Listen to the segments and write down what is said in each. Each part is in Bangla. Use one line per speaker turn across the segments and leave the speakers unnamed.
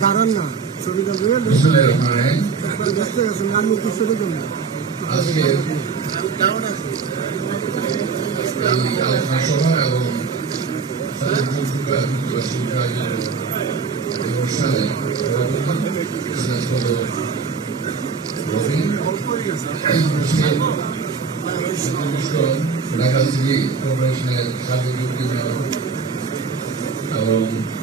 দাঁড়ান না ছবিটা
রহিম।
ব্যস্ত গেছেন আমি কি ছবি
উপস্থিত ঢাকা সিটি কর্পোরেশনের সাবেক এবং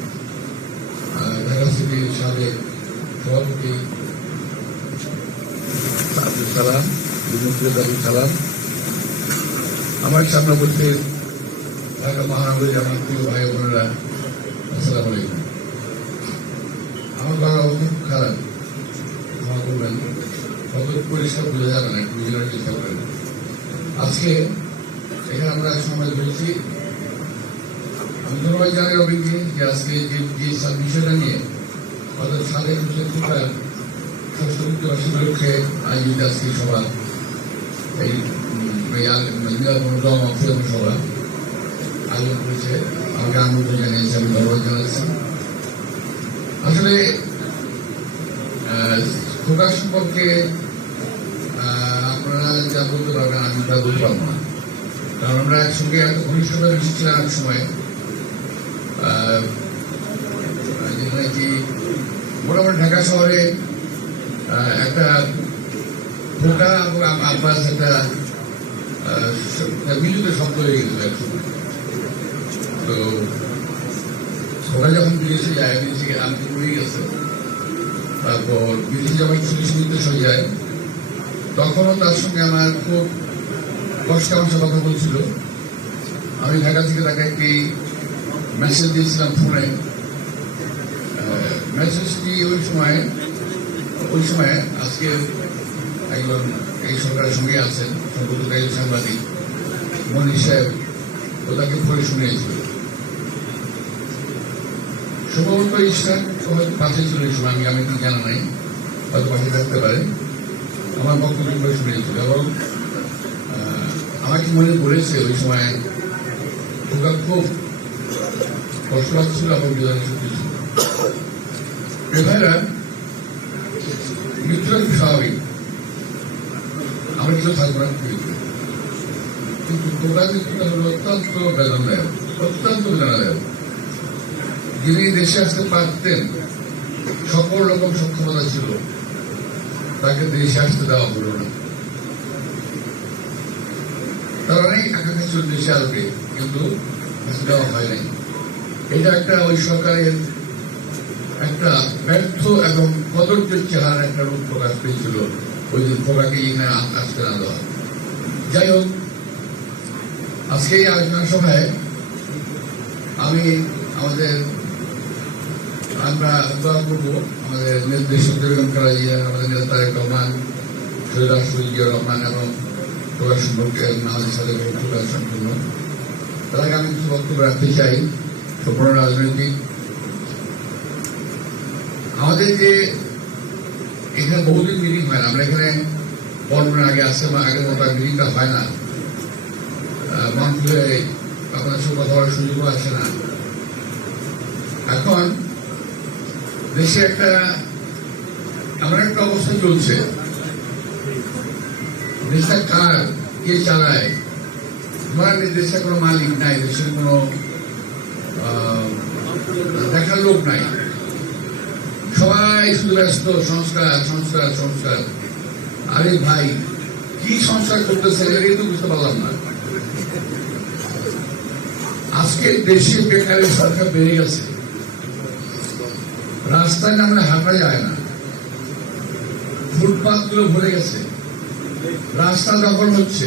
সভাপতি আব্দুল সালাম, বিমুখের আব্দুল সালাম। আমার সামনে উপস্থিত ঢাকা মহানগরীর আমার প্রিয় ভাই বোনেরা, আসসালাম আলাইকুম। আমার বাবা খুব খারাপ ক্ষমা করবেন কত পরিষ্কার বোঝা যাবে না একটু বুঝে চেষ্টা করেন আজকে এখানে আমরা সময় বলেছি, আমি ধন্যবাদ জানাই রবিকে যে আজকে যে বিষয়টা নিয়ে হোসেন ফুটার ষষ্ঠ দিবস উপলক্ষে আয়োজিত সভা এই মিলাদুল্লাহ ফিল্ম সভা আয়োজন করেছে আমাকে আমন্ত্রণ জানিয়েছে, আমি ধন্যবাদ জানাচ্ছি। আসলে খোকা সম্পর্কে আপনারা যা বলতে পারবেন, আমি তা পারব না। কারণ আমরা একসঙ্গে এত ঘনিষ্ঠভাবে মিশেছিলাম এক সময় যেখানে কি মোটামুটি ঢাকা শহরে একটা খোকা এবং আব্বাস একটা মিলিত শব্দ হয়ে গেছিল একসময় তো খোকা যখন বিদেশে যায়, বিদেশে আমি পড়ে গেছে। তারপর বিদেশে যখন নির্দেশ হয়ে যায়, তখনও তার সঙ্গে আমার খুব কষ্ট সাথে কথা বলছিল। আমি ঢাকা থেকে তাকে একটি মেসেজ দিয়েছিলাম ফোনে মেসেজটি ওই সময় ওই সময় আজকে একজন এই সরকারের সঙ্গে আছেন সম্পর্ককারী সাংবাদিক মনি সাহেব, ও তাকে পড়ে শুনিয়েছিল। সম্ভবত ইসলাম হয়তো পাশে ছিল এই সময়, আমি আমি কি জানা নাই, হয়তো পাশে থাকতে পারে। আমার বক্তব্য করে শুনিয়েছিল এবং আমাকে মনে পড়েছে ওই সময় খুব কষ্ট লাগছিল এবং বিদায় ছিল। মৃত্যুটা খুব স্বাভাবিক আমরা কিছু কিন্তু অত্যন্ত অত্যন্ত যিনি দেশে আসতে পারতেন, সকল রকম সক্ষমতা ছিল, তাকে দেশে আসতে দেওয়া হলো না। তার অনেক ছিল দেশে আসবে, কিন্তু দেওয়া হয় নাই। এটা একটা ওই সরকারের একটা ব্যর্থ এবং কদর্যের চেহারার একটা রূপ প্রকাশ পেয়েছিল। ওই দিন খোকাকে এখানে আ- আসতে না দেওয়া যাই হোক, আজকে এই আলোচনা সভায় আমি আমাদের আমরা দোয়া করব আমাদের নির্দেশক বেগম আমাদের নেতা রহমান রাষ্ট্রপতি রহমান এবং প্রকাশ সম্পর্কে আমাদের সাথে সম্পূর্ণ তার আগে আমি কিছু বক্তব্য রাখতে চাই। সম্পূর্ণ রাজনৈতিক আমাদের যে এখানে বহুদিন মিটিং হয় না। আমরা এখানে বর্ণের আগে আসছে বা আগের মতো মিটিংটা হয় না। মন্ত্রী আপনাদের সঙ্গে কথা বলার সুযোগও আসে না। এখন দেশে একটা এমন একটা অবস্থা চলছে। দেশটা কার, কে চালায়? ধরেন এই দেশে কোনো মালিক নাই, দেশের কোনো দেখার লোক নাই। সবাই শুধু ব্যস্ত সংস্কার সংস্কার সংস্কার। আরে ভাই, কি সংস্কার করতেছে এটাই তো বুঝতে পারলাম না। আজকে দেশে বেকারের সংখ্যা বেড়ে গেছে। রাস্তায় নামলে হাঁটা যায় না। ফুটপাথগুলো ভরে গেছে। রাস্তা দখল হচ্ছে।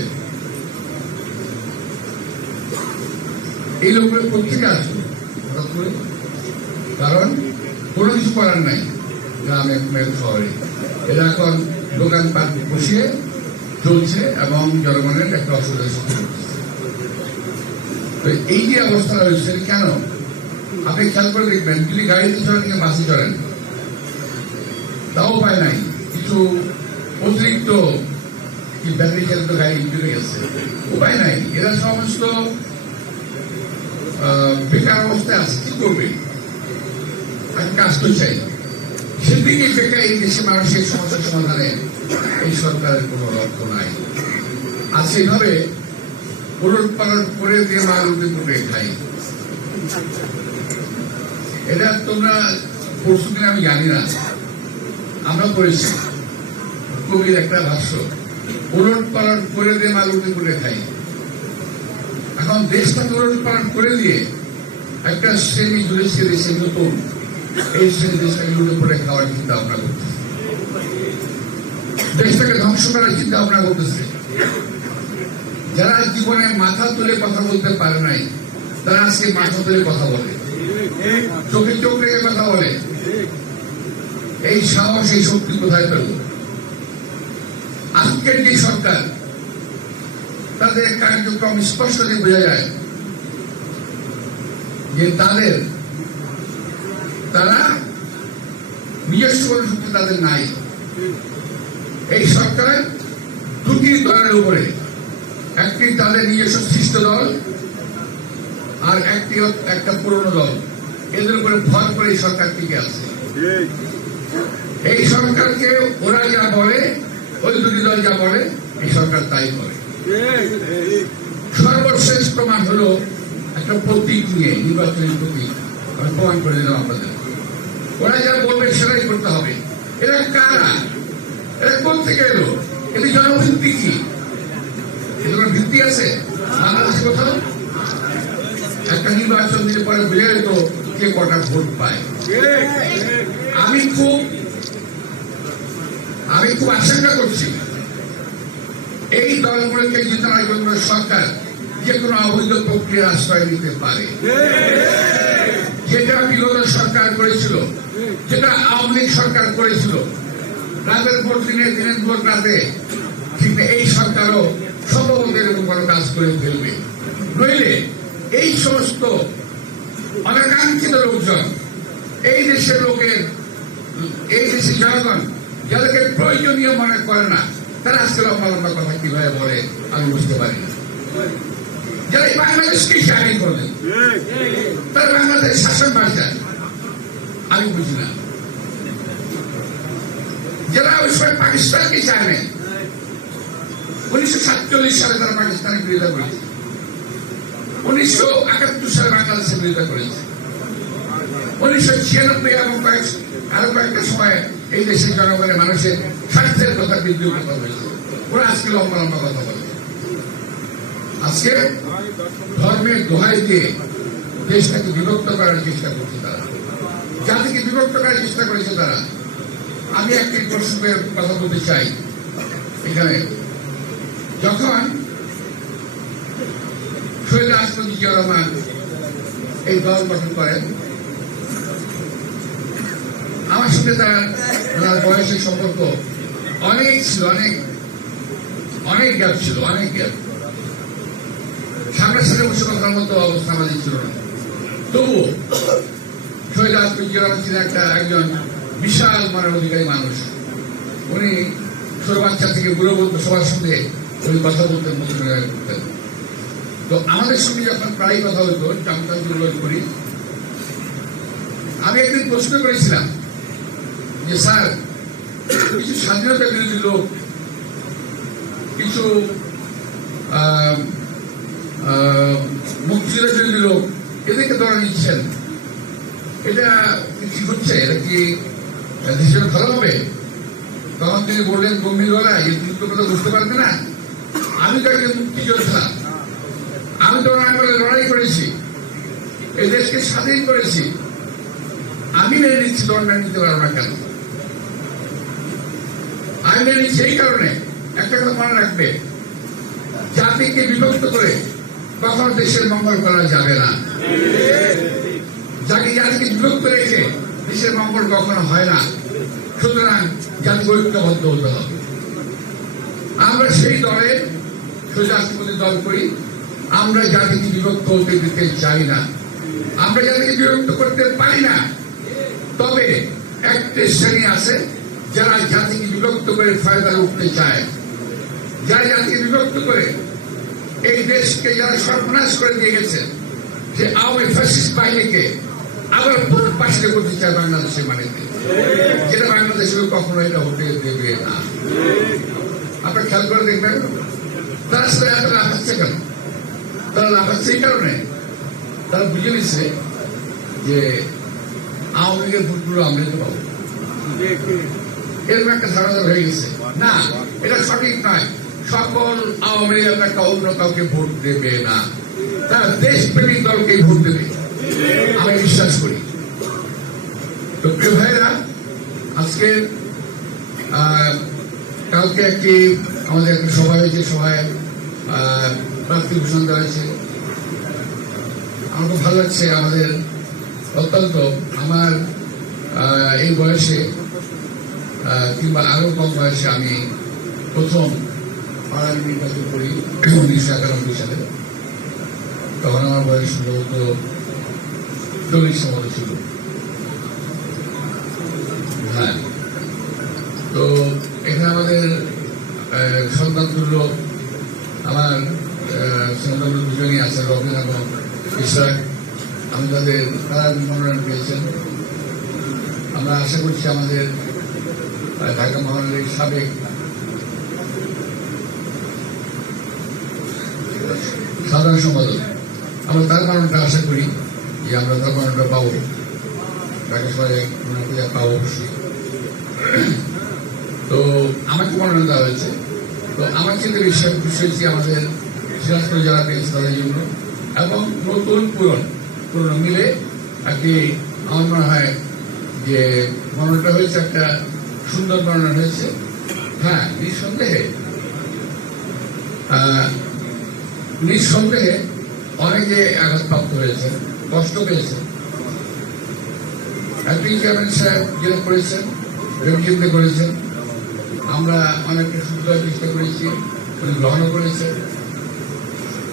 এই লোকগুলো কোথেকে আসবে হঠাৎ করে? কারণ কোনো কিছু করার নাই। গ্রামে মেল শহরে এরা এখন দোকানপাট বসিয়ে চলছে এবং জনগণের একটা অসুবিধার সৃষ্টি করছে এই যে অবস্থা রয়েছে কেন? আপনি খেয়াল করে দেখবেন, যদি গাড়িতে চড়েন কিংবা বাসে চড়েন, তাও পায় নাই। কিছু অতিরিক্ত কি ব্যাটারি চালিত গাড়ি জুড়ে গেছে, উপায় নাই। এরা সমস্ত বেকার অবস্থায় আছে, কি করবে? আমি কাজ তো চাই। মানুষের সমস্যা সমাধানে এই সরকারের কোনো লক্ষ্য নাই। উঠে খাই এটা তোমরা পরশু দিন আমি জানি না। আমরা পড়েছি কবির একটা ভাষ্য। উলট পালট করে দিয়ে মাল উঠে করে খাই এখন দেশটাকে উলট পালট করে দিয়ে একটা শ্রেণি জুড়ে ছেড়ে নতুন এই শ্রেণি লুটে পড়ে খাওয়ার চিন্তা ভাবনা করতেছে। দেশটাকে ধ্বংস করার চিন্তা ভাবনা করতেছে। যারা জীবনে মাথা তুলে কথা বলতে পারে নাই, তারা আজকে মাথা তুলে কথা বলে। চোখে চোখ রেখে কথা বলে। এই সাহস, এই শক্তি কোথায় পেল? আজকের যে সরকার, তাদের কার্যক্রম স্পষ্ট বোঝা যায় যে তাদের তারা নিজস্ব তাদের নাই। এই সরকার দুটি দলের উপরে, একটি তাদের নিজস্ব সৃষ্ট দল আর একটি একটা পুরনো দল। এদের উপরে ভর করে এই সরকার টিকে আছে। এই সরকারকে ওরা যা বলে, ওই দুটি দল যা বলে, এই সরকার তাই করে। সর্বশেষ প্রমাণ হলো একটা প্রতীক নিয়ে নির্বাচনী প্রতীক। আমি করে দিলাম আপনাদের। ওরা যা বলবে সেটাই করতে হবে। এরা কারা? কোন থেকে এলো? এটি জনভিত্তি কি? এদের কোনো ভিত্তি আছে? বাংলাদেশে কোথাও? একটা নির্বাচন দিলে পরে বুঝে যেত কে কটা ভোট পায়। আমি খুব আমি খুব আশঙ্কা করছি। এই দলগুলোকে জেতানোর জন্য সরকার যে কোনো অবৈধ প্রক্রিয়া আশ্রয় নিতে পারে। যেটা বিগত সরকার করেছিল, যেটা আওয়ামী লীগ সরকার করেছিল, রাতের পর দিনে, দিনের পর রাতে এই সরকারও সম্ভবত এরকম কোনো কাজ করে ফেলবে। নইলে এই সমস্ত অনাকাঙ্ক্ষিত লোকজন, এই দেশের লোকের, এই দেশের জনগণ, যাদেরকে প্রয়োজনীয় মনে করে না, তারা আজকে লম্বা কথা কীভাবে বলে, আমি বুঝতে পারি না। যারা বাংলাদেশকে স্বাধীন করলেন তারা বাংলাদেশ শাসন ভাষা আমি বুঝি না যারা ওই সময় পাকিস্তানকে উনিশশো সাতচল্লিশ সালে তারা বিরোধিতা করেছে। উনিশশো একাত্তর সালে বিরোধিতা করেছে। উনিশশো ছিয়ানব্বই এবং কয়েক, আরও কয়েকটা সময় এই দেশের জনগণের মানুষের স্বার্থের কথা বিদ্যুৎ কথা বলেছে। ওরা আজকে লম্বা লম্বা কথা বলে। আজকে ধর্মের দোহাই দিয়ে দেশটাকে বিভক্ত করার চেষ্টা করছে তারা। জাতিকে বিভক্ত করার চেষ্টা করেছে তারা। আমি একটি প্রসঙ্গের কথা বলতে চাই এখানে। যখন শহীদ রাষ্ট্রপতি জিয়া রহমান এই দল গঠন করেন, আমার সঙ্গে তার বয়সের সম্পর্ক অনেক ছিল, অনেক অনেক গ্যাপ ছিল, অনেক গ্যাপ সামনে সামনে বসে কথার মতো অবস্থা আমাদের ছিল না। তবুও শহীদ রাজপুত জিয়া ছিলেন একটা একজন বিশাল মানের অধিকারী মানুষ। উনি ছোট বাচ্চা থেকে বুড়ো বলতো সবার সঙ্গে উনি কথা বলতেন মুসলিম করতেন। তো আমাদের সঙ্গে যখন প্রায় কথা হতো জামতাম উল্লেখ করি, আমি একদিন প্রশ্ন করেছিলাম যে, স্যার, কিছু স্বাধীনতা বিরোধী লোক, কিছু মুক্তিযুদ্ধ বিরোধী লোক, এদেরকে ধরা নিচ্ছেন। এটা কি হচ্ছে? এটা কি দেশের ভালো হবে? তখন তিনি বললেন, গম্ভীর গলায় এই কথা বুঝতে পারবে না। আমি তো একজন মুক্তিযোদ্ধা। আমি তো আন্দোলনে লড়াই করেছি। এই দেশকে স্বাধীন করেছি। আমি মেনে নিচ্ছি দণ্ড নিতে পারব না কেন? আমি মেনে নিচ্ছি এই কারণে। একটা কথা মনে রাখবে। জাতিকে বিভক্ত করে কখনো দেশের মঙ্গল করা যাবে না? যাকে জাতিকে বিভক্ত রেখে দেশের মঙ্গল কখনো হয় না। সুতরাং জাতি ঐক্যবদ্ধ হতে হবে। আমরা সেই দলের সুজাতিপতি দল করি। আমরা জাতিকে বিভক্ত হতে দিতে চাই না। আমরা জাতিকে বিভক্ত করতে পারি না। তবে একটি শ্রেণি আছে, যারা জাতিকে বিভক্ত করে ফায়দা উঠতে চায়। যারা জাতিকে বিভক্ত করে এই দেশকে যারা সর্বনাশ করে দিয়ে গেছে, যে আওয়ামী ফ্যাসিস্ট বাহিনীকে আবার পাশে করতে চায় বাংলাদেশের মাটিতে যেটা বাংলাদেশে কখনো এটা হতে দেবে না। আপনার খেয়াল করে দেখবেন, তারা আসলে এত লাফাচ্ছে কেন? তারা লাফাচ্ছে এই কারণে তারা বুঝে নিচ্ছে যে আওয়ামী লীগের ভোটগুলো আমরা নিতে পাবো এরকম একটা ধারণা হয়ে গেছে। না, এটা সঠিক নয়। সকল আওয়ামী লীগ একটা অন্য কাউকে ভোট দেবে না। তারা দেশপ্রেমিক দলকে ভোট দেবে। আমি বিশ্বাস করি। তো প্রিয় ভাইরা আজকে কালকে একটি আমাদের একটা সভা হয়েছে, সভায় প্রার্থী ঘোষণা দেওয়া হয়েছে। আমার ভালো লাগছে, আমাদের অত্যন্ত, আমার এই বয়সে কিংবা আরও কম বয়সে আমি প্রথম পার্লামেন্ট নির্বাচন করি উনিশশো একানব্বই সালে। তখন আমার বয়স সম্ভবত চল্লিশ মতো ছিল। হ্যাঁ। তো এখানে আমাদের সন্তান তুল্য আমার সন্তান দুজনই আছে, রবিন এবং ইশরাক। আমি তাদের তারা মনোনয়ন পেয়েছেন আমরা আশা করছি আমাদের ঢাকা মহানগরীর সাবেক সাধারণ সম্পাদক আমরা তার কারণটা আশা করি যে আমরা তার কারণটা পাবো। ঢাকা শহরে পাবো অবশ্যই। তো আমাকে মনোনয়ন দেওয়া হয়েছে। তো আমার বিষয় খুশি হয়েছি আমাদের সিরাজপুর যারা পেয়েছে তাদের জন্য। এবং নতুন পুরন পুরনো মিলে একটি আমার মনে হয় যে মনোনয়নটা হয়েছে একটা সুন্দর মনোনয়ন হয়েছে। হ্যাঁ নিঃসন্দেহে। নিঃসন্দেহে অনেকে আঘাতপ্রাপ্ত হয়েছে, কষ্ট পেয়েছে। অ্যাপিল চেয়ারম্যান সাহেব যেটা করেছেন ভেবেচিন্তে করেছেন। আমরা অনেকটা সুবিধা চেষ্টা করেছি উনি গ্রহণও করেছেন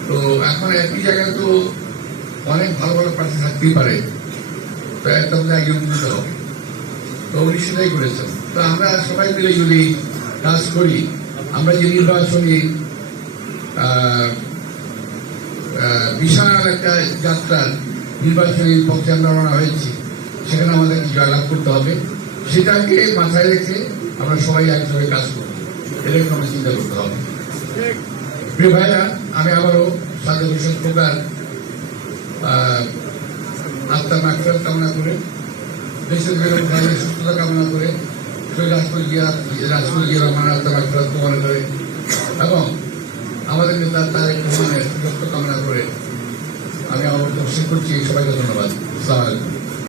তো এখন একই জায়গায় তো অনেক ভালো ভালো প্রার্থী থাকতেই পারে। তো একটা মধ্যে একজন হবে। তো উনি সেটাই করেছেন। তো আমরা সবাই মিলে যদি কাজ করি, আমরা যে নির্বাচনী বিশাল একটা যাত্রার নির্বাচনী পক্ষে আমরা রওনা হয়েছি। সেখানে আমাদের জয়লাভ করতে হবে। সেটাকে মাথায় রেখে আমরা সবাই একসঙ্গে কাজ করব। এরকম আমরা চিন্তা করতে হবে। প্রিয় ভাইরা, আমি আবারও সাদা ভূষণ প্রকার আত্মার মাত্রা কামনা করে। দেশের বেরোন ভাইয়ের সুস্থতা কামনা করে। রাজপুর জিয়া রাজপুর জিয়া রহমান আত্মার মাত্রা কামনা করে এবং আমাদের নেতা তারেক রহমানের কামনা করে আমি আমার করছি। সবাইকে ধন্যবাদ। সালাম